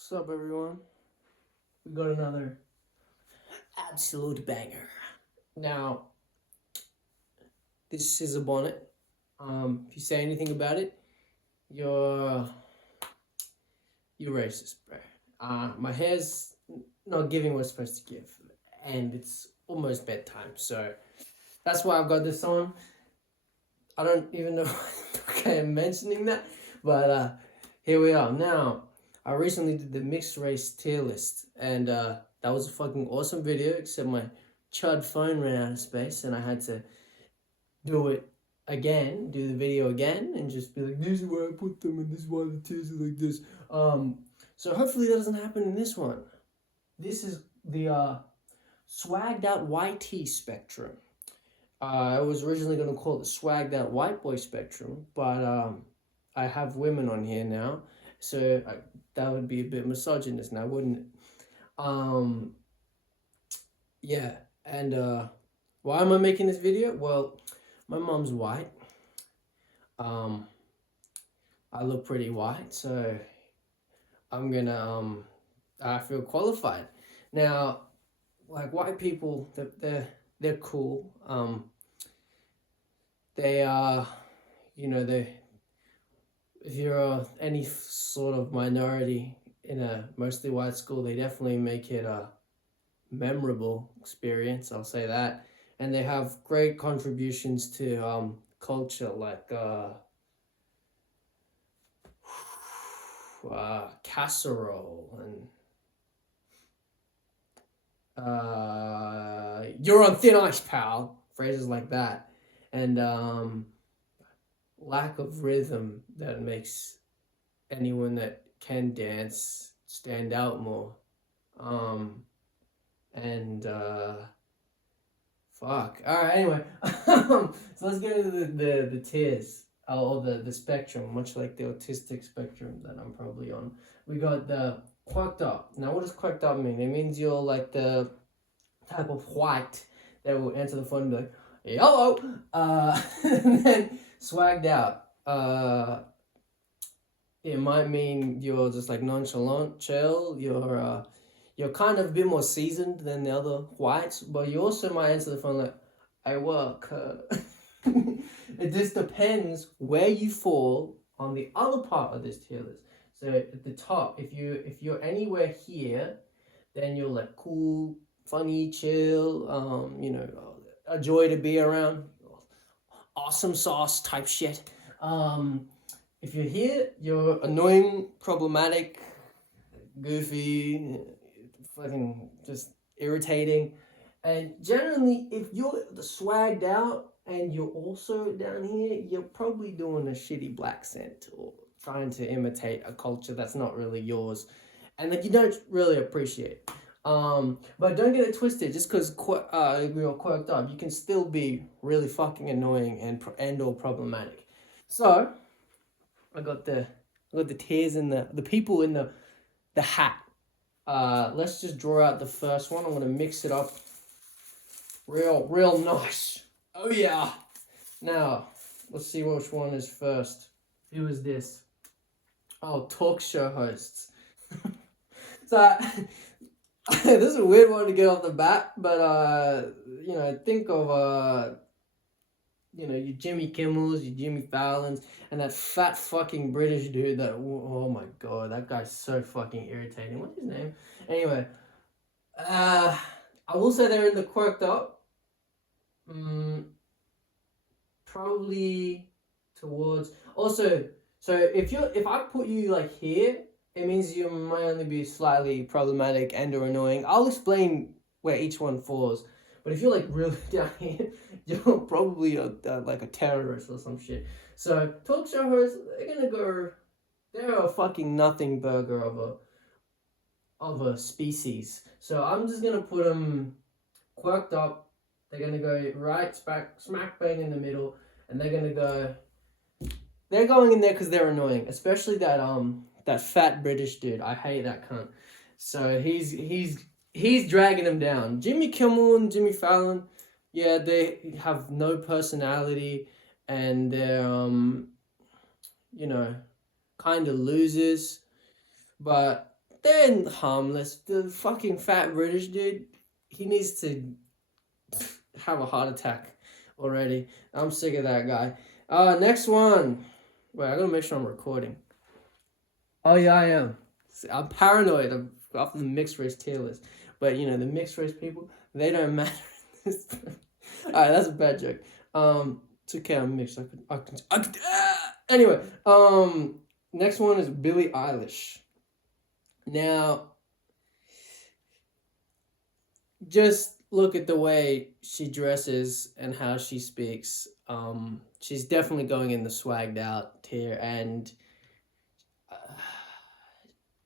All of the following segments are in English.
What's up, everyone? We got another absolute banger. Now, this is a bonnet. If you say anything about it, you're you're racist, bro. My hair's not giving what it's supposed to give, and it's almost bedtime, so that's why I've got this on. I don't even know why I'm mentioning that, but here we are. Now, I recently did the mixed race tier list, and that was a fucking awesome video, except my chud phone ran out of space, and I had to do it again, do the video again, and just be like, this is where I put them, and this is why the tiers are like this. So hopefully that doesn't happen in this one. This is the swagged out Whitey spectrum. I was originally going to call it the swagged out white boy spectrum, but I have women on here now, so that would be a bit misogynist now, wouldn't it? Yeah, and why am I making this video? Well, my mom's white. I look pretty white, so I'm gonna I feel qualified. Now, like white people, they're cool. They are, they if you're any sort of minority in a mostly white school, they definitely make it a memorable experience. I'll say that, and they have great contributions to culture, like casserole and you're on thin ice, pal. Phrases like that, and lack of rhythm that makes anyone that can dance stand out more. And fuck. All right. Anyway, so let's get into the tiers or the spectrum, much like the autistic spectrum that I'm probably on. We got the quirked up. Now, what does quirked up mean? It means you're like the type of white that will answer the phone and be like, "Hello," and then swagged out. It might mean you're just like nonchalant, chill. You're kind of a bit more seasoned than the other whites, but you also might answer the phone like, "I work." It just depends where you fall on the other part of this tier list. So at the top, if you're anywhere here, then you're like cool, funny, chill. A joy to be around, awesome sauce type shit. If you're here, you're annoying, problematic, goofy, fucking just irritating. And generally, if you're swagged out and you're also down here, you're probably doing a shitty black scent or trying to imitate a culture that's not really yours and that you don't really appreciate. But don't get it twisted. Just because you're quirked up, you can still be really fucking annoying and or problematic. So I got the tears in the people in the hat. Let's just draw out the first one. I'm gonna mix it up real nice. Oh yeah. Now let's see which one is first. Who is this? Oh, talk show hosts. So this is a weird one to get off the bat, but think of your Jimmy Kimmels, your Jimmy Fallons, and that fat fucking British dude that, oh my god, that guy's so fucking irritating. What's his name? Anyway, I will say they're in the quirked up. Probably towards, also, so if I put you like here, it means you might only be slightly problematic and or annoying. I'll explain where each one falls. But if you're like really down here, you're probably like a terrorist or some shit. So talk show hosts, they're a fucking nothing burger of a species. So I'm just gonna put them quirked up. They're gonna go right smack bang in the middle, and they're going in there because they're annoying, especially that fat British dude. I hate that cunt. So he's dragging them down. Jimmy Kimmel and Jimmy Fallon, yeah, they have no personality, and they're kind of losers. But they're harmless. The fucking fat British dude, he needs to have a heart attack already. I'm sick of that guy. Next one. Wait, I gotta make sure I'm recording. Oh yeah, I am. I'm paranoid after the mixed race tier list, but you know the mixed race people, they don't matter. All right, that's a bad joke. It's okay. I'm mixed. I could. Anyway, next one is Billie Eilish. Now, just look at the way she dresses and how she speaks. She's definitely going in the swagged out tier, and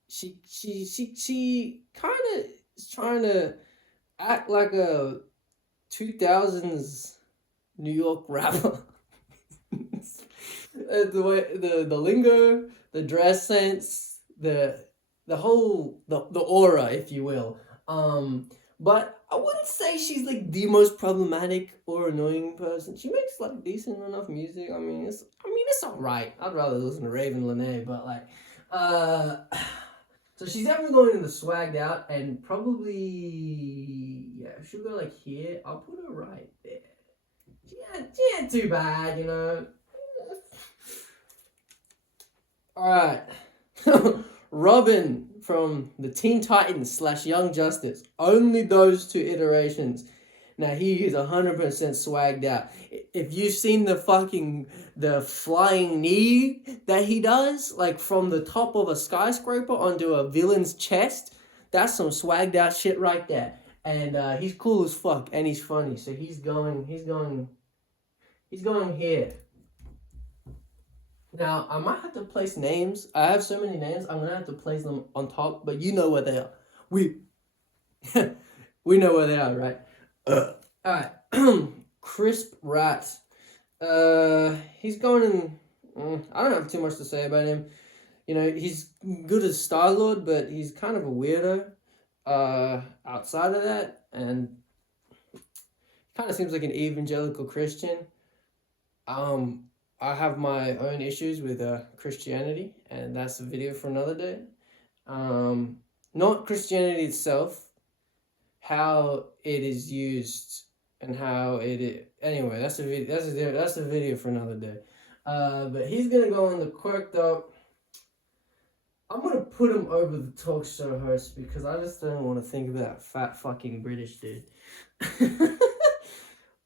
she kind of is trying to act like a 2000s New York rapper. The way the lingo, the dress sense, the whole the aura, if you will. But I wouldn't say she's like the most problematic or annoying person. She makes like decent enough music. I mean, it's alright. I'd rather listen to Raven Lene, but like, so she's definitely going in the swagged out, and probably she'll go like here. I'll put her right there. She ain't too bad, you know. All right. Robin from the Teen Titans / Young Justice. Only those two iterations. Now he is 100% swagged out. If you've seen the flying knee that he does, like from the top of a skyscraper onto a villain's chest, that's some swagged out shit right there. And he's cool as fuck, and he's funny. So he's going here. Now, I might have to place names. I have so many names, I'm going to have to place them on top, but you know where they are. We know where they are, right? Alright. Crisp Rat. He's going in... I don't have too much to say about him. You know, he's good as Star-Lord, but he's kind of a weirdo outside of that, and kind of seems like an evangelical Christian. I have my own issues with Christianity, and that's a video for another day. Not Christianity itself, how it is used and how it is. Anyway, that's a video for another day. But he's gonna go in the quirked up. I'm gonna put him over the talk show host because I just don't want to think of that fat fucking British dude.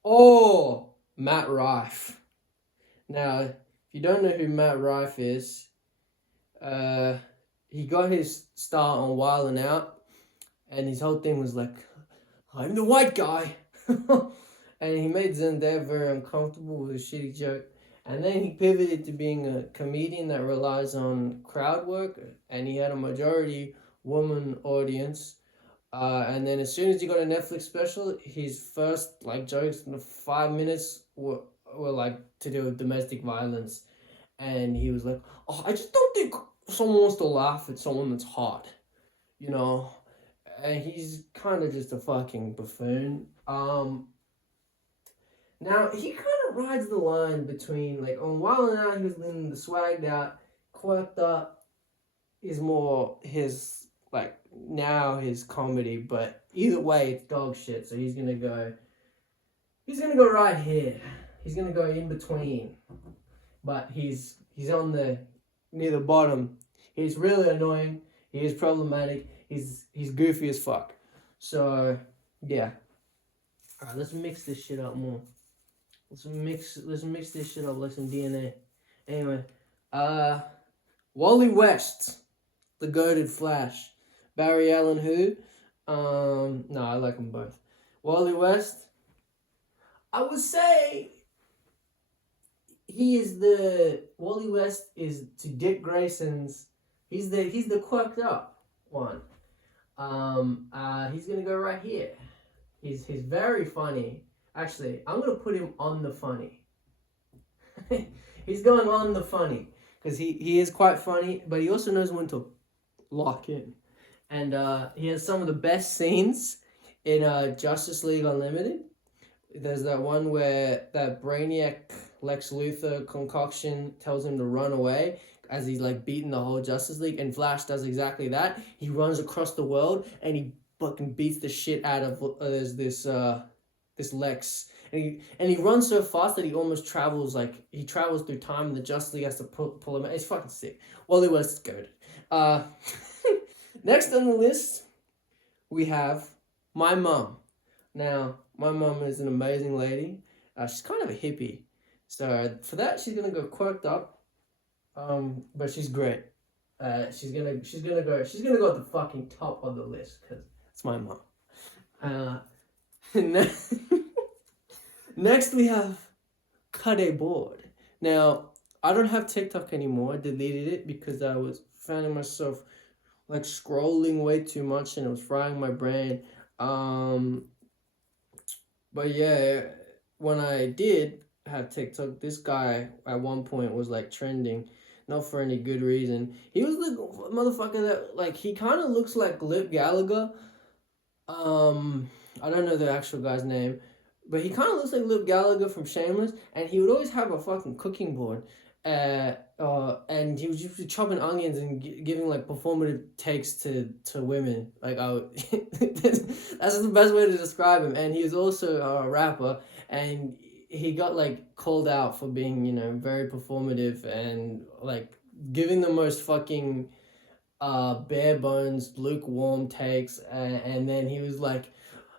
Or Matt Rife. Now, if you don't know who Matt Rife is, he got his start on Wild 'N Out, and his whole thing was like, I'm the white guy. And he made Zendaya very uncomfortable with a shitty joke. And then he pivoted to being a comedian that relies on crowd work, and he had a majority woman audience. And then as soon as he got a Netflix special, his first jokes in the 5 minutes were like to do with domestic violence, and he was like, "Oh, I just don't think someone wants to laugh at someone that's hot, you know." And he's kind of just a fucking buffoon. Now he kind of rides the line between on Wild 'N Out, he was leaning the swagged out, quirked up is more his now his comedy, but either way it's dog shit. So he's gonna go right here. He's gonna go in between, but he's on near the bottom. He's really annoying. He is problematic. He's goofy as fuck. So yeah. All right, let's mix this shit up more. Let's mix this shit up like some DNA. Anyway, Wally West, the goated Flash. Barry Allen who? No, I like them both. Wally West, I would say Wally West is to Dick Grayson's. He's the quirked up one. He's gonna go right here. He's very funny. Actually, I'm gonna put him on the funny. He's going on the funny because he is quite funny, but he also knows when to lock in, and he has some of the best scenes in Justice League Unlimited. There's that one where that Brainiac Lex Luthor concoction tells him to run away. as he's like beating the whole Justice League, and Flash does exactly that. He runs across the world and he fucking beats the shit out of there's this Lex, and he runs so fast that he almost travels he travels through time, and the Justice League has to pull him out. It's fucking sick. Wally West is good. Next on the list, we have my mum. Now, my mum is an amazing lady. She's kind of a hippie, so for that she's gonna go quirked up. But she's great. She's gonna go at the fucking top of the list because it's my mom. Next we have Cut a Board. Now, I don't have TikTok anymore. I deleted it because I was finding myself like scrolling way too much and it was frying my brain. But yeah, when I did have TikTok, this guy at one point was like trending, not for any good reason. He was the motherfucker that like he kind of looks like Lip Gallagher. I don't know the actual guy's name, but he kind of looks like Lip Gallagher from Shameless, and he would always have a fucking cooking board. And he was just chopping onions and giving like performative takes to women. Like that's the best way to describe him. And he was also a rapper, and he got like called out for being very performative and like giving the most fucking bare bones lukewarm takes. And then he was like,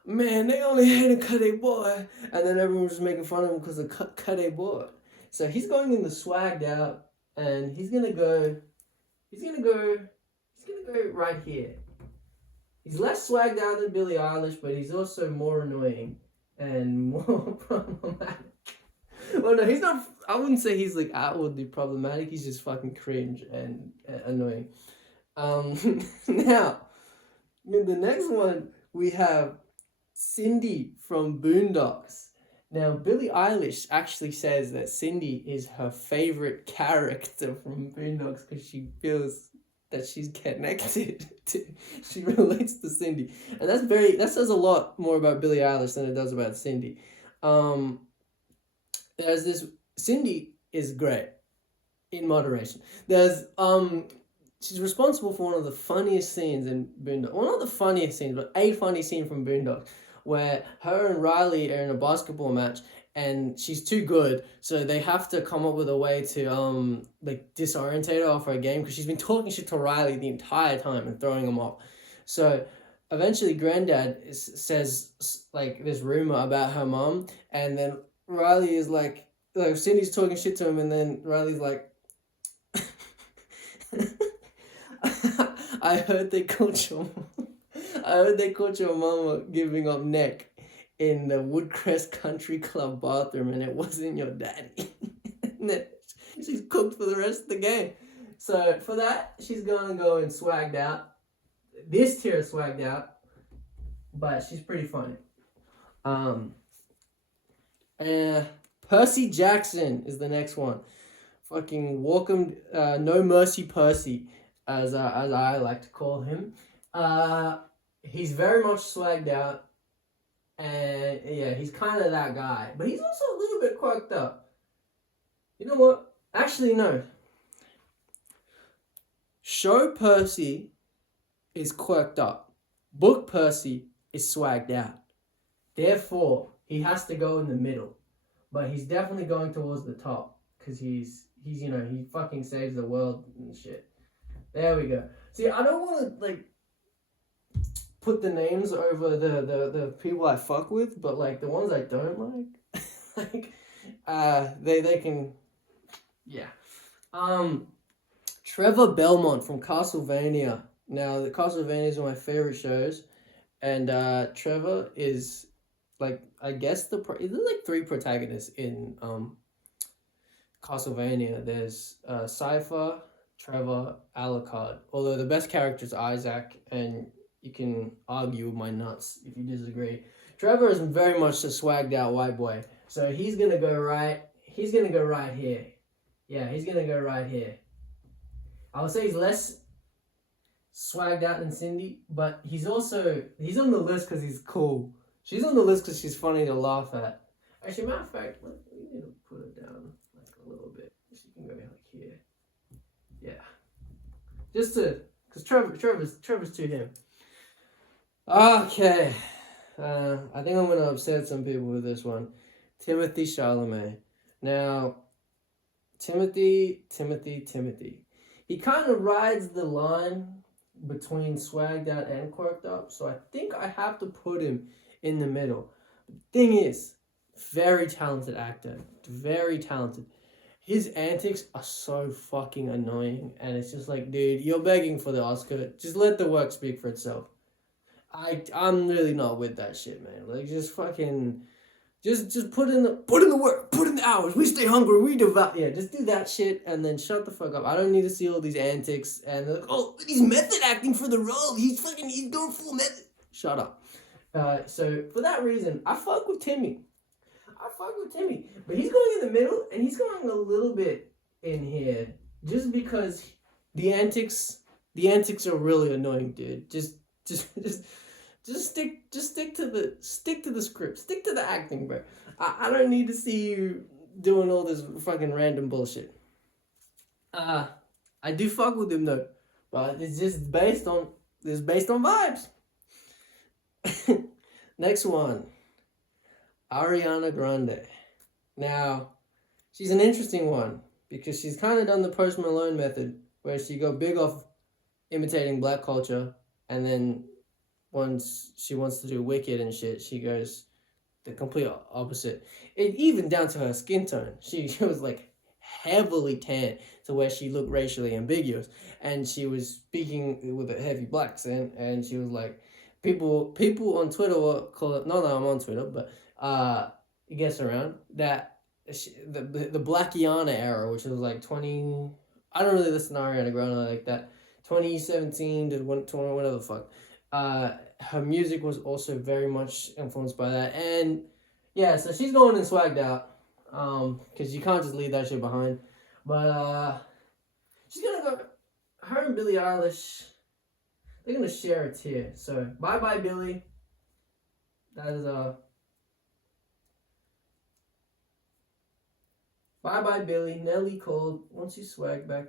man, they only had a Cut a Board, and then everyone was making fun of him because of Cut a Board. So he's going in the swagged out, and he's gonna go right here. He's less swagged out than Billie Eilish, but he's also more annoying and more problematic. Well, no, he's not. I wouldn't say he's like outwardly problematic. He's just fucking cringe and annoying. Now, in the next one we have Cindy from Boondocks. Now, Billie Eilish actually says that Cindy is her favorite character from Boondocks because she feels that she's connected to, she relates to Cindy. And that says a lot more about Billie Eilish than it does about Cindy. There's this, Cindy is great in moderation. She's responsible for one of the funniest scenes in Boondocks. Well, not the funniest scene, but a funny scene from Boondocks, where her and Riley are in a basketball match, and she's too good, so they have to come up with a way to disorientate her off her game, because she's been talking shit to Riley the entire time and throwing him off. So eventually Granddad says like this rumor about her mom, and then Riley is like Cindy's talking shit to him, and then Riley's like, I heard they caught your mama giving up neck in the Woodcrest Country Club bathroom, and it wasn't your daddy. And then she's cooked for the rest of the game. So for that, she's gonna go and swagged out. This tier is swagged out, but she's pretty funny. And Percy Jackson is the next one. Fucking welcome, No Mercy Percy, as I like to call him. He's very much swagged out, and yeah, he's kind of that guy, but he's also a little bit quirked up. You know what? Actually, no. Show Percy is quirked up. Book Percy is swagged out. Therefore, he has to go in the middle, but he's definitely going towards the top because he's he fucking saves the world and shit. There we go. See, I don't want to put the names over the people I fuck with, but the ones I don't like, they can, yeah. Trevor Belmont from Castlevania. Now, the Castlevania is one of my favorite shows, and Trevor is I guess there's three protagonists in Castlevania. There's Cypher, Trevor, Alucard. Although the best character is Isaac, and you can argue with my nuts if you disagree. Trevor is very much a swagged out white boy, so he's gonna go right here. Yeah, he's gonna go right here. I would say he's less swagged out than Cindy, but he's on the list because he's cool. She's on the list because she's funny to laugh at. Actually, matter of fact, we need to put her down a little bit. She can go here. Just to, because Trevor's to him. Okay. I think I'm going to upset some people with this one. Timothy Chalamet. Now, Timothy. He kind of rides the line between swagged out and quirked up, so I think I have to put him in the middle. Thing is, very talented actor. Very talented. His antics are so fucking annoying, and it's just like, dude, you're begging for the Oscar. Just let the work speak for itself. I'm really not with that shit, man. Like, just fucking, just put in the work, put in the hours. We stay hungry, we devour. Yeah, just do that shit, and then shut the fuck up. I don't need to see all these antics and like, oh, he's method acting for the role. He's doing full method. Shut up. So for that reason, I fuck with Timmy. But he's going in the middle, and he's going a little bit in here, just because the antics are really annoying, dude. Just stick to the script, stick to the acting, bro. I don't need to see you doing all this fucking random bullshit. I do fuck with him though, but it's just based on vibes. Next one, Ariana Grande. Now, she's an interesting one because she's kind of done the Post Malone method, where she go big off imitating black culture, and then once she wants to do Wicked and shit, she goes the complete opposite. It even down to her skin tone. She was like heavily tan to where she looked racially ambiguous, and she was speaking with a heavy black accent, and she was like, people on Twitter will call it, not that I'm on Twitter, but it gets around that the Blackiana era, which was like 20, I don't really listen to Ariana Grande like that, 2017 to whatever the fuck. Her music was also very much influenced by that, and yeah, so she's going in swagged out, because you can't just leave that shit behind. But she's gonna go. Her and Billie Eilish, they're gonna share a tier. So bye Billie. That is bye Billie. Nelly called. Once you swag back.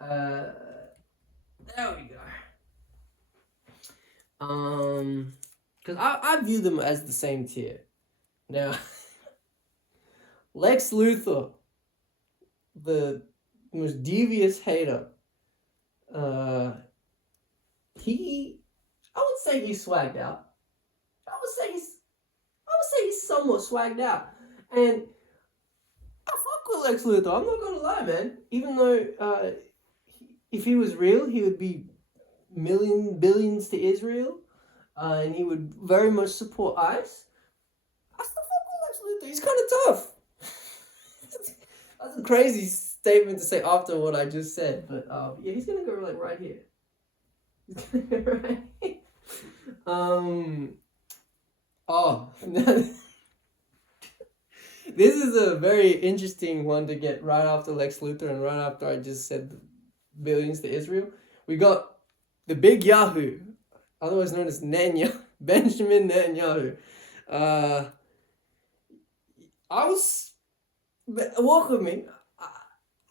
There we go. Because I view them as the same tier. Now, Lex Luthor, the most devious hater, I would say he's swagged out. I would say he's somewhat swagged out. And I fuck with Lex Luthor, I'm not gonna lie, man. Even though, if he was real, he would be billions to Israel, and he would very much support ICE. I still fuck with Lex Luthor. He's kind of tough. That's a crazy statement to say after what I just said, but yeah, he's gonna go like right here. He's gonna go right here. This is a very interesting one to get right after Lex Luthor and right after I just said billions to Israel. We got the big Yahoo, otherwise known as Netanyahu, Benjamin Netanyahu. Walk with me.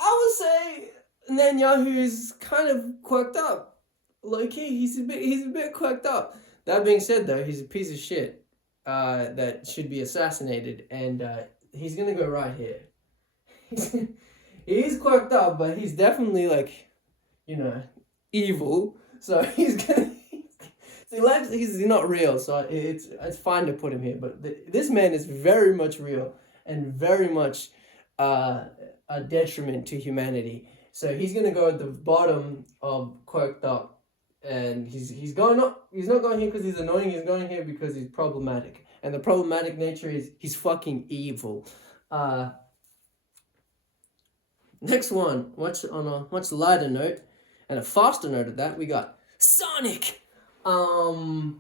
I would say Netanyahu is kind of quirked up. Low key, he's a bit quirked up. That being said, though, he's a piece of shit that should be assassinated, and he's gonna go right here. He's quirked up, but he's definitely like, evil. So he's gonna. He's not real, so it's fine to put him here. But this man is very much real and very much a detriment to humanity. So he's gonna go at the bottom of quirked up, and he's going up. He's not going here because he's annoying. He's going here because he's problematic, and the problematic nature is he's fucking evil. Next one, on a much lighter note and a faster note at that, we got Sonic. Sonic's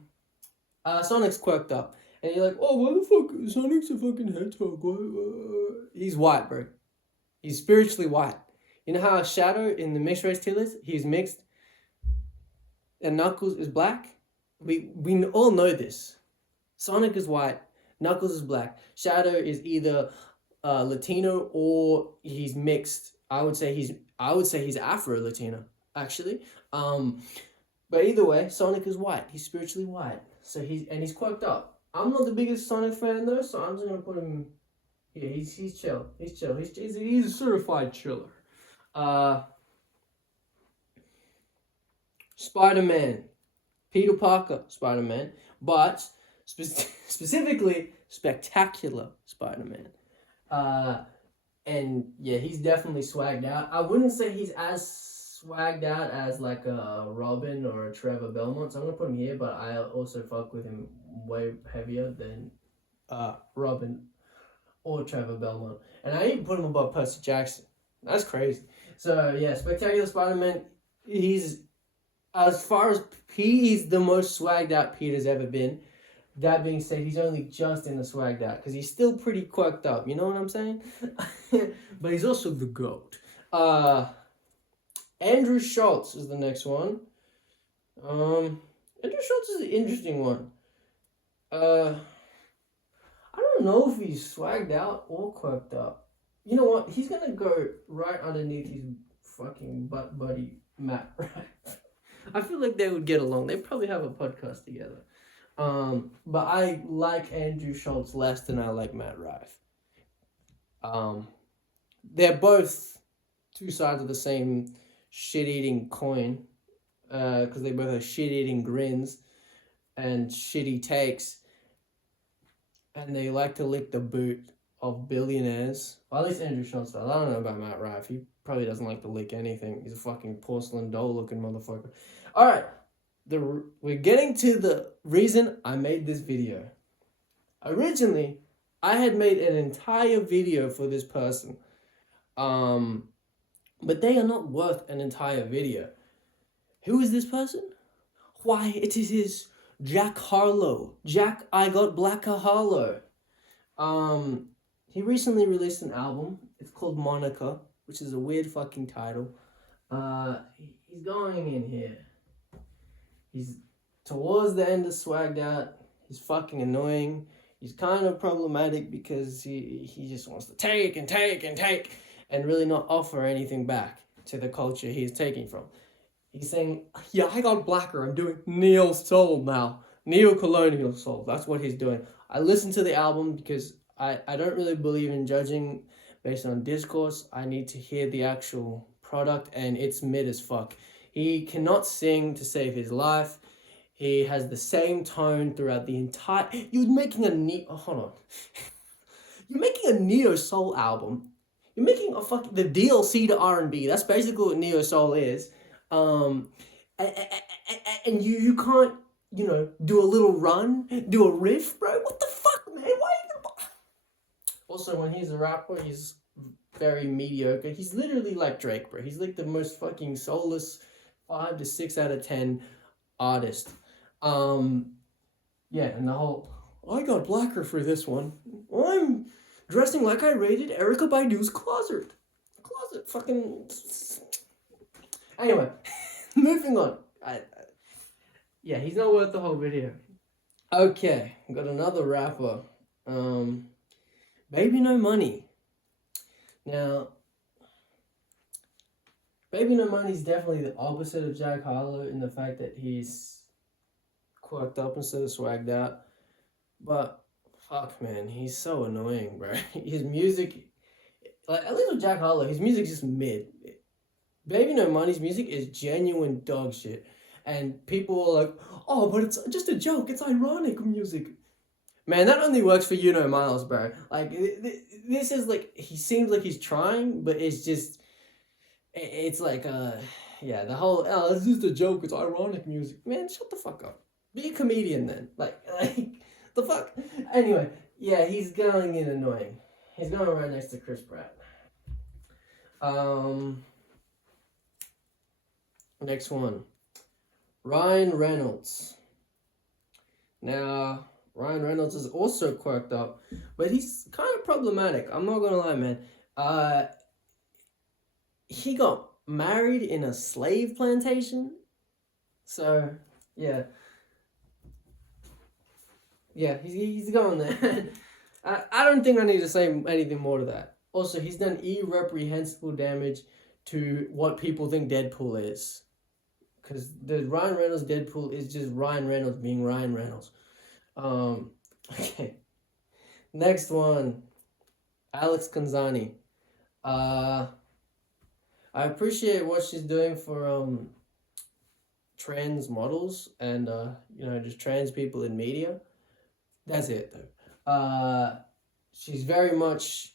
quirked up, and you're like, oh, what the fuck? Sonic's a fucking hedgehog. He's white, bro. He's spiritually white. You know how Shadow in the mixed race tier list, he's mixed, and Knuckles is black? We all know this. Sonic is white, Knuckles is black. Shadow is either Latino or he's mixed. I would say he's I would say he's Afro-Latino, actually. Um, but either way, Sonic is white. He's spiritually white. So he's quirked up. I'm not the biggest Sonic fan though, so I'm just gonna put him. Yeah, he's chill. He's chill. He's a certified chiller. Uh, Spider-Man, Peter Parker, Spider-Man, but specifically Spectacular Spider-Man. Uh, and yeah, he's definitely swagged out. I wouldn't say he's as swagged out as like a Robin or a Trevor Belmont. So I'm gonna put him here, but I also fuck with him way heavier than Robin or Trevor Belmont, and I even put him above Percy Jackson. That's crazy. So yeah, Spectacular Spider-Man. He's as far as he's the most swagged out Peter's ever been. That being said, he's only just in the swagged out because he's still pretty quirked up. You know what I'm saying? But he's also the GOAT. Andrew Schultz is the next one. Andrew Schultz is an interesting one. I don't know if he's swagged out or quirked up. You know what? He's gonna go right underneath his fucking butt buddy Matt Rife. I feel like they would get along. They probably have a podcast together. But I like Andrew Schultz less than I like Matt Rife. They're both two sides of the same shit-eating coin, because they both have shit-eating grins and shitty takes, and they like to lick the boot of billionaires. Well, at least Andrew Schultz does. I don't know about Matt Rife. He probably doesn't like to lick anything. He's a fucking porcelain doll-looking motherfucker. All right. We're getting to the reason I made this video. Originally, I had made an entire video for this person. But they are not worth an entire video. Who is this person? Why, it is Jack Harlow. Jack I Got Blacker Harlow. He recently released an album. It's called Monica, which is a weird fucking title. He's going in here. He's towards the end of swagged out. He's fucking annoying. He's kind of problematic because he just wants to take and take and take and really not offer anything back to the culture he's taking from. He's saying, yeah, I got blacker. I'm doing neo soul now. Neo-colonial soul. That's what he's doing. I listened to the album because I don't really believe in judging based on discourse. I need to hear the actual product, and it's mid as fuck. He cannot sing to save his life. He has the same tone throughout the entire... You're making a hold on. You're making a neo-soul album. You're making the DLC to R&B. That's basically what neo-soul is. And you can't, do a little run, do a riff, bro. What the fuck, man? Why? Also, when he's a rapper, he's very mediocre. He's literally like Drake, bro. He's like the most fucking soulless 5 to 6 out of 10 artist. Yeah, and the whole, I got blacker for this one. I'm dressing like I raided Erykah Badu's closet. Fucking... Anyway, moving on. Yeah, he's not worth the whole video. Okay, got another rapper. Baby No Money. Now, Baby No Money is definitely the opposite of Jack Harlow in the fact that he's quirked up instead of swagged out. But, fuck, man, he's so annoying, bro. His music, like, at least with Jack Harlow, his music's just mid. Baby No Money's music is genuine dog shit. And people are like, oh, but it's just a joke. It's ironic music. Man, that only works for You Know Miles, bro. Like, this is like, he seems like he's trying, but it's just, it's like, yeah, the whole, oh, it's just a joke. It's ironic music. Man, shut the fuck up. Be a comedian then. Like the fuck? Anyway, yeah, he's going in annoying. He's going right next to Chris Pratt. Next one. Ryan Reynolds. Now, Ryan Reynolds is also quirked up, but he's kind of problematic. I'm not gonna lie, man. He got married in a slave plantation. So, yeah. Yeah, he's going there. I don't think I need to say anything more to that. Also, he's done irreprehensible damage to what people think Deadpool is. Because the Ryan Reynolds Deadpool is just Ryan Reynolds being Ryan Reynolds. Um, okay. Next one, Alex Kanzani. Uh, I appreciate what she's doing for trans models and just trans people in media. That's it though. She's very much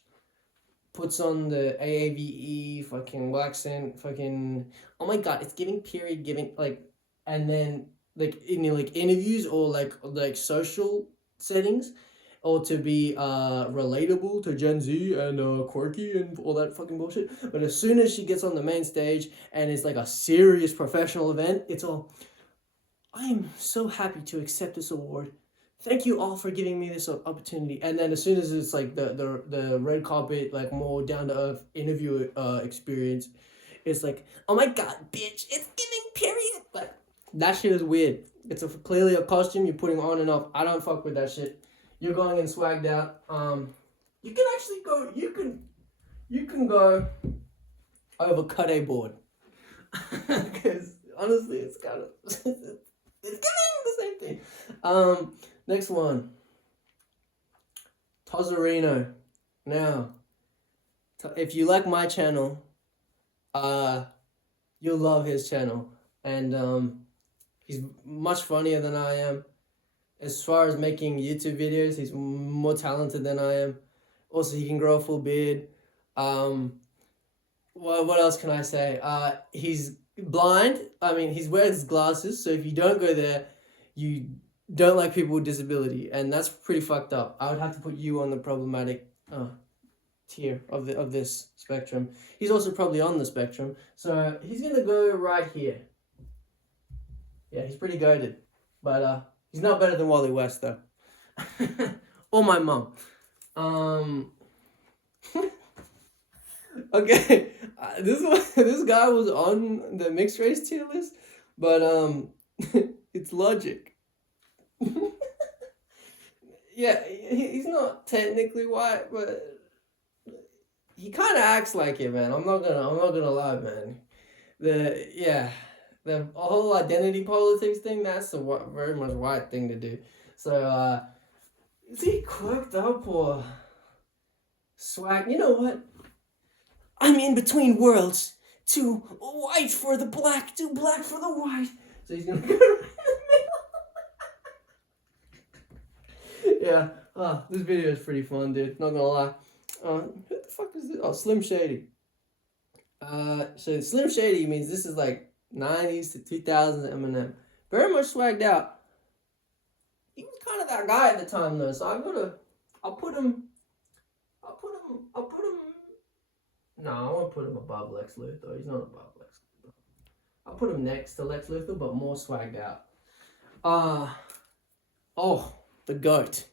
puts on the AAVE fucking accent, fucking, oh my god, it's giving period giving, like, and then like in like interviews or like social settings, or to be relatable to Gen Z and quirky and all that fucking bullshit. But as soon as she gets on the main stage and it's like a serious professional event, it's all, I am so happy to accept this award. Thank you all for giving me this opportunity. And then as soon as it's like the red carpet, like more down to earth interview experience, it's like, oh my god, bitch, it's giving period. Like, that shit is weird. It's clearly a costume you're putting on and off. I don't fuck with that shit. You're going in swagged out. You can actually go. You can go over cut a board. Because honestly, it's kind of it's the same thing. Next one. Tozzarino. Now, if you like my channel, you'll love his channel, and he's much funnier than I am. As far as making YouTube videos, he's more talented than I am. Also, he can grow a full beard. What else can I say? He's blind. I mean, he's wearing his glasses, so if you don't go there, you don't like people with disability, and that's pretty fucked up. I would have to put you on the problematic tier of this spectrum. He's also probably on the spectrum, so he's gonna go right here. Yeah, he's pretty goated, but he's not better than Wally West though, or my mum. Okay, this guy was on the mixed race tier list, but it's Logic. Yeah, he's not technically white, but he kind of acts like it, man. I'm not gonna lie, man. The whole identity politics thing, that's a very much white thing to do. So is he quirked up or swag? You know what? I'm in between worlds. Too white for the black, too black for the white. So he's gonna go right in the middle. Yeah. This video is pretty fun, dude. Not gonna lie. Who the fuck is this? Oh, Slim Shady. So Slim Shady means this is like 90s to 2000s Eminem. Very much swagged out. He was kind of that guy at the time though, so I'll put him. No, I won't put him above Lex Luthor. He's not above Lex Luthor. I'll put him next to Lex Luthor, but more swagged out. The GOAT.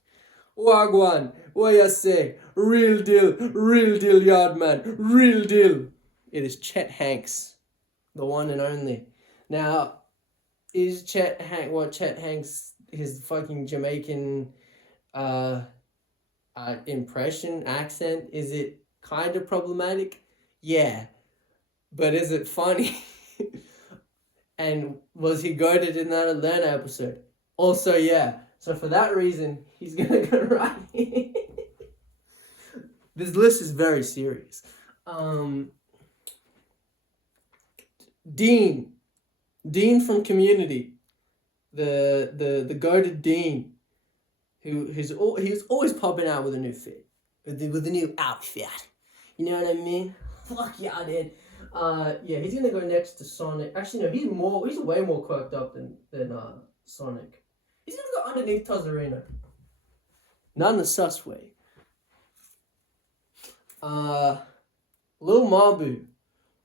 Wagwan, what you say? Real deal, yard man, real deal. It is Chet Hanks, the one and only. Now, is Chet Hanks, his fucking Jamaican impression, accent, is it kind of problematic? Yeah. But is it funny? And was he goated in that Atlanta episode? Also, yeah. So for that reason, he's gonna go right here. This list is very serious. Dean from Community, the goated Dean, he's always popping out with a new fit, with a new outfit. You know what I mean? Fuck yeah, dude. Yeah, he's gonna go next to Sonic. Actually, no, he's way more quirked up than Sonic. He's gonna go underneath Tozzarino. Not in a sus way. Lil Mabu.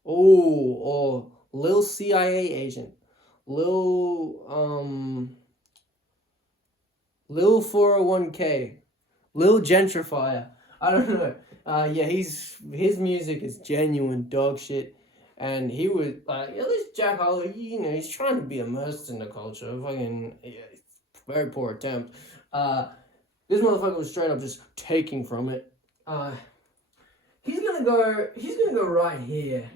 Or Lil CIA agent. Lil 401k. Lil Gentrifier. I don't know. Yeah, his music is genuine dog shit. And he would, at least Jack Harlow, he's trying to be immersed in the culture. Fucking, yeah, very poor attempt. This motherfucker was straight up just taking from it. He's gonna go right here.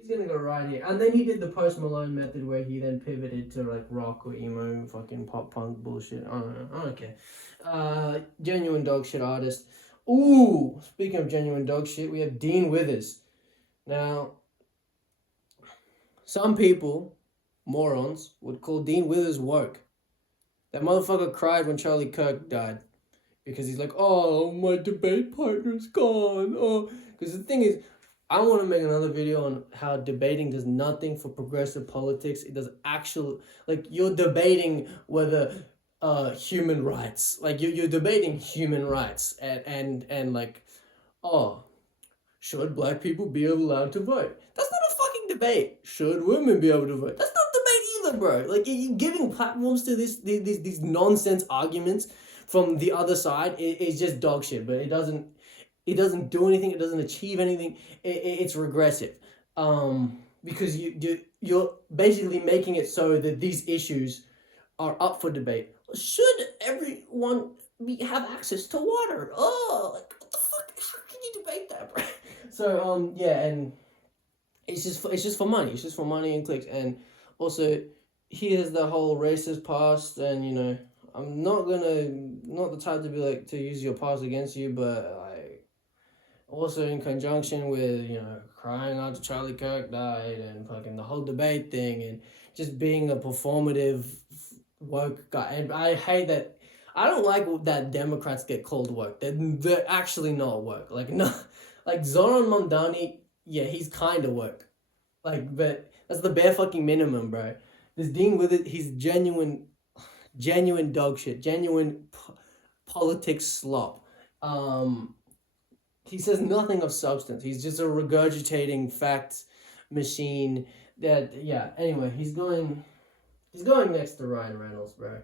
He's gonna go right here. And then he did the Post Malone method where he then pivoted to like rock or emo, fucking pop punk bullshit. I don't know. I don't care. Genuine dog shit artist. Ooh, speaking of genuine dog shit, we have Dean Withers. Now, some people, morons, would call Dean Withers woke. That motherfucker cried when Charlie Kirk died because he's like, oh, my debate partner's gone. Oh, because the thing is, I want to make another video on how debating does nothing for progressive politics. It does actual, like, you're debating whether human rights, like you're debating human rights and like, oh, should black people be allowed to vote? That's not a fucking debate. Should women be able to vote? That's not a debate either, bro. Like, you're giving platforms to these nonsense arguments from the other side. It's just dog shit, but it doesn't do anything. It doesn't achieve anything. It's regressive, because you're basically making it so that these issues are up for debate. Should everyone have access to water? Oh, like, what the fuck? How can you debate that, bro? So yeah, and it's just for money. It's just for money and clicks, and also he has the whole racist past, and I'm not the type to be like to use your past against you, but like also in conjunction with crying out to Charlie Kirk died and fucking the whole debate thing and just being a performative woke guy. And I hate that. I don't like that Democrats get called woke. They're actually not woke. Like, no, like Zoran Mondani, yeah, he's kind of woke. Like, but that's the bare fucking minimum, bro. This Dean with it, he's genuine dog shit, genuine politics slop. He says nothing of substance. He's just a regurgitating facts machine. Yeah. Anyway, he's going next to Ryan Reynolds, bro.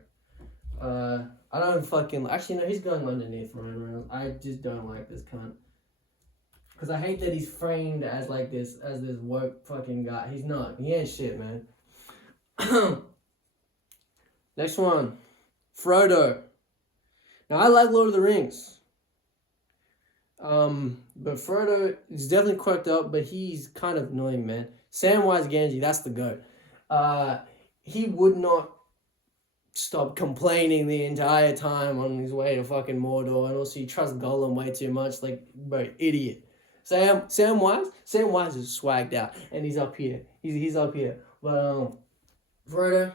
I don't fucking actually no. He's going underneath Ryan Reynolds. I just don't like this cunt. Cause I hate that he's framed as like this woke fucking guy. He's not. He ain't shit, man. Next one, Frodo. Now I like Lord of the Rings. But Frodo is definitely quirked up, but he's kind of annoying, man. Samwise Gamgee, that's the goat. He would not stop complaining the entire time on his way to fucking Mordor, and also he trusts Gollum way too much. Like, bro, idiot. Samwise is swagged out, and he's up here. He's up here. But Frodo,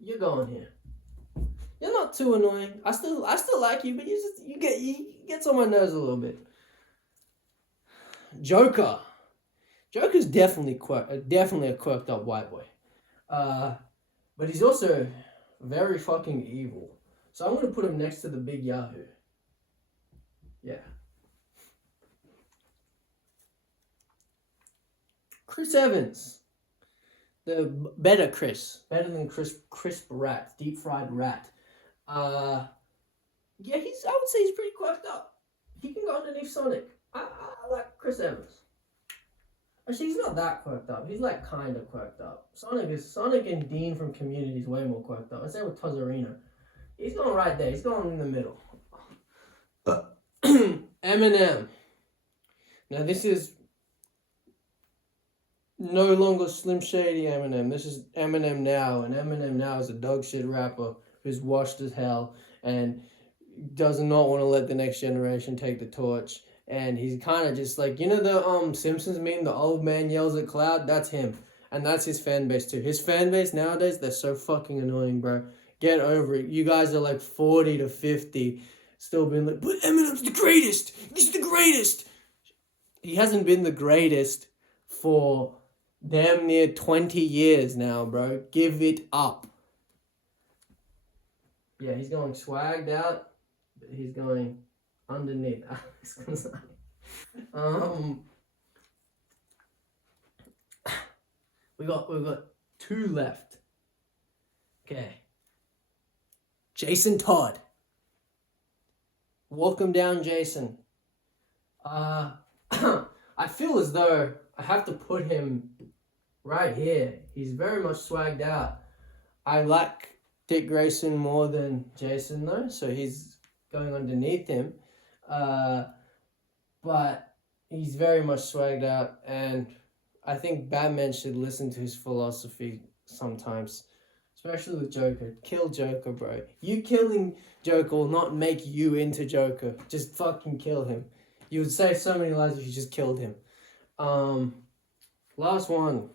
you're going here. You're not too annoying. I still like you, but you get on my nerves a little bit. Joker. Joker's definitely a quirked up white boy. But he's also very fucking evil. So I'm gonna put him next to the big Yahoo. Yeah. Chris Evans. Better than crisp rat, deep fried rat. Yeah, I would say he's pretty quirked up. He can go underneath Sonic. I like Chris Evans. Actually, he's not that quirked up. He's like kind of quirked up. Sonic and Dean from Community is way more quirked up. I say with Tozzarino. He's going right there. He's going in the middle. Eminem. Now this is no longer Slim Shady Eminem. This is Eminem now, and Eminem now is a dog shit rapper who's washed as hell and does not want to let the next generation take the torch. And he's kind of just like, the Simpsons meme, the old man yells at cloud? That's him. And that's his fan base too. His fan base nowadays, they're so fucking annoying, bro. Get over it. You guys are like 40 to 50, still being like, but Eminem's the greatest. He's the greatest. He hasn't been the greatest for damn near 20 years now, bro. Give it up. Yeah, he's going swagged out, but he's going underneath. We got two left. Okay. Jason Todd. Welcome down, Jason. I feel as though I have to put him right here. He's very much swagged out. I like Dick Grayson more than Jason though, so he's going underneath him. But he's very much swagged out, and I think Batman should listen to his philosophy sometimes, especially with Joker. Kill Joker, bro. You killing Joker will not make you into Joker. Just fucking kill him. You would save so many lives if you just killed him. Last one.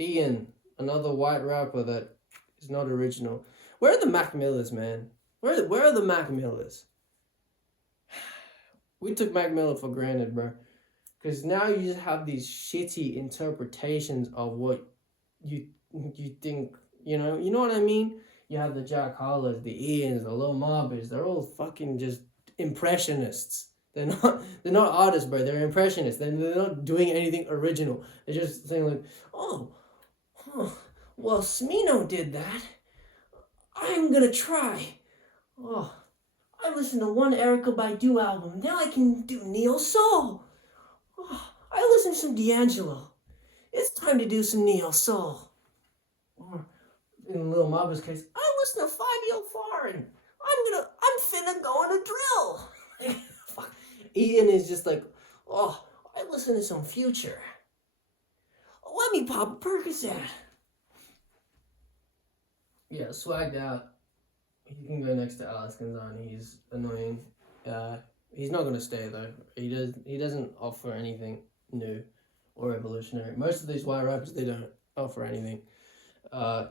Ian, another white rapper that is not original. Where are the Mac Millers, man? Where are the Mac Millers? We took Mac Miller for granted, bro. Because now you just have these shitty interpretations of what you think, you know what I mean? You have the Jack Harlows, the Ians, the Lil Mobbers. They're all fucking just impressionists. They're not artists, bro. They're impressionists. They're not doing anything original. They're just saying like, oh, huh, well, Smino did that. I'm gonna try. Oh, I listened to one Erica Baidu album. Now I can do neo soul. Oh, I listened to some D'Angelo. It's time to do some neo soul. Or in Lil Mabba's case, I listen to 5-Year Foreign. I'm finna go on a drill. Fuck. Ian is just like, oh, I listen to some Future. Let me pop a Percocet. Yeah, swagged out. He can go next to Alex Gonzani. He's annoying. He's not gonna stay though. He doesn't offer anything new or revolutionary. Most of these white rappers, they don't offer anything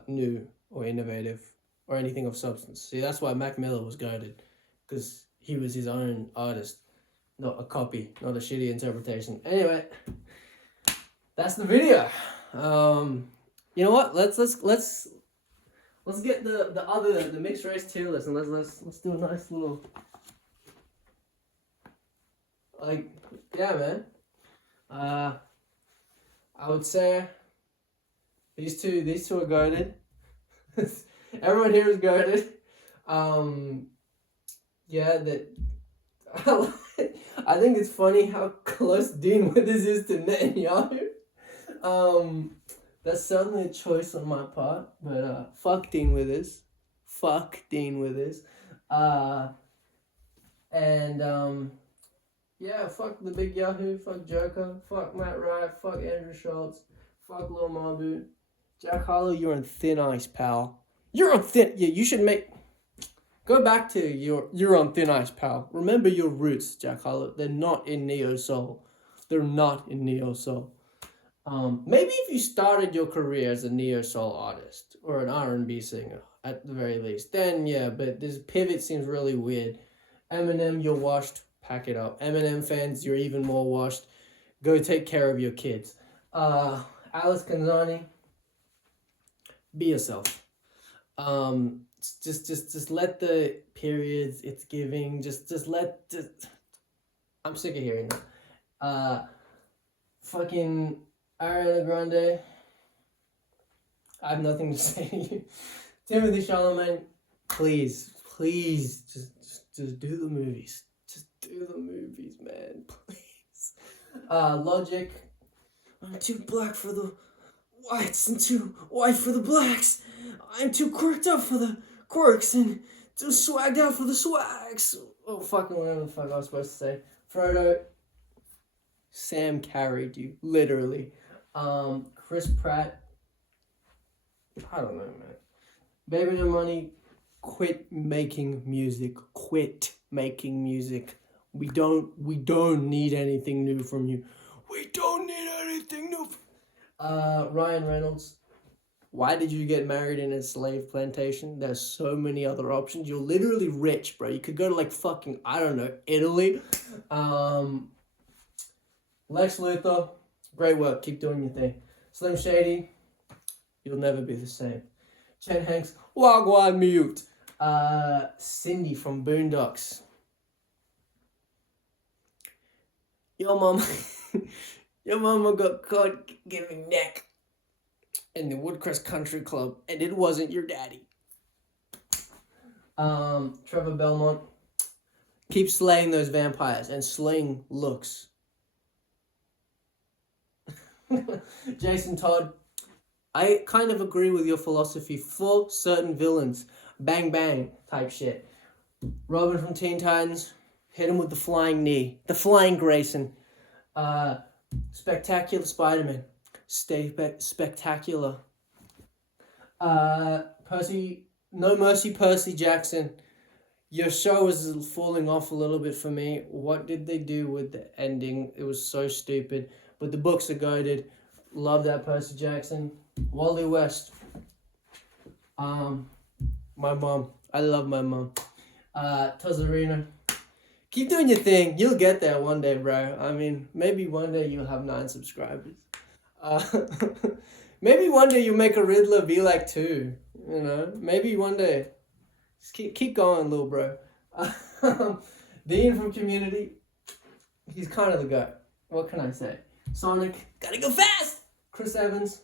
new or innovative or anything of substance. See, that's why Mac Miller was goated, because he was his own artist, not a copy, not a shitty interpretation. Anyway, that's the video. You know what? Let's get the mixed race tier list, and let's do a nice little, like, yeah, man. I would say these two are goated. Everyone here is goated. Yeah, that I think it's funny how close Dean Withers is to Netanyahu. That's certainly a choice on my part, but fuck Dean Withers. Fuck Dean Withers. Yeah, fuck the Big Yahoo, fuck Joker, fuck Matt Wright, fuck Andrew Schultz, fuck Lil Mabu. Jack Harlow, you're on thin ice, pal. You're on thin... Yeah, you should make... Go back to you're on thin ice, pal. Remember your roots, Jack Harlow. They're not in neo-soul. They're not in neo-soul. Maybe if you started your career as a neo-soul artist or an R&B singer, at the very least, then yeah, but this pivot seems really weird. Eminem, you're washed. Pack it up. Eminem fans, you're even more washed. Go take care of your kids. Alice Kanzani, be yourself. Just let the periods it's giving. I'm sick of hearing that. Fucking Ariana Grande, I have nothing to say to you. Timothy Chalamet, please, just do the movies. Just do the movies, man, please. Logic, I'm too black for the whites and too white for the blacks. I'm too quirked up for the quirks and too swagged out for the swags. Oh, fucking whatever the fuck I was supposed to say. Frodo, Sam carried you, literally. Chris Pratt, I don't know, man. Baby No Money, quit making music. Quit making music. We don't need anything new from you. We don't need anything new. Ryan Reynolds, why did you get married in a slave plantation? There's so many other options. You're literally rich, bro. You could go to like fucking, I don't know, Italy. Lex Luthor, great work. Keep doing your thing. Slim Shady, you'll never be the same. Chet Hanks, wagwan mute. Cindy from Boondocks. Your mama got caught giving neck in the Woodcrest Country Club, and it wasn't your daddy. Trevor Belmont, keep slaying those vampires, and slaying looks. Jason Todd, I kind of agree with your philosophy for certain villains. Bang bang type shit. Robin from Teen Titans, hit him with the flying knee. The flying Grayson. Uh, Spectacular Spider-Man. Spectacular. Percy, No Mercy, Percy Jackson. Your show is falling off a little bit for me. What did they do with the ending? It was so stupid. But the books are goated. Love that Percy Jackson. Wally West. My mom. I love my mom. Tazarina. Keep doing your thing. You'll get there one day, bro. I mean, maybe one day you'll have 9 subscribers. Uh, maybe one day you make a Riddler be like 2. You know, maybe one day. Just keep going, little bro. Dean from Community. He's kind of the guy. What can I say? Sonic. Gotta go fast. Chris Evans.